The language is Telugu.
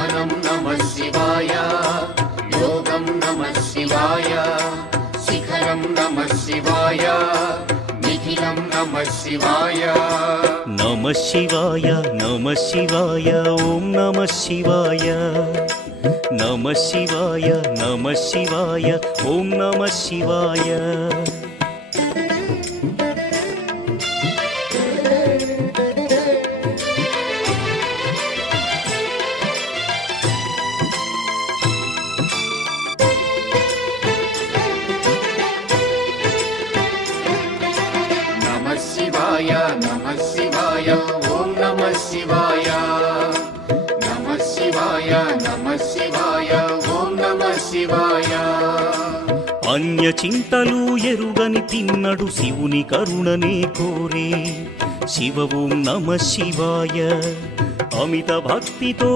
జ్ఞానం నమః శివాయ, యోగం నమః శివాయ, శిఖరం నమః శివాయ, నిఖిలం నమః శివాయ. నమః శివాయ నమః శివాయ ఓం నమః శివాయ. నమః శివాయ నమః శివాయ ఓం నమః శివాయ. నమః శివాయ నమః శివాయ ఓం నమః శివాయ. నమః శివాయ నమః శివాయ ఓం నమః శివాయ. అన్య చింతలు ఎరుగని తిన్నడు శివుని కరుణనే కోరే. శివ ఓం నమః శివాయ. అమిత భక్తితో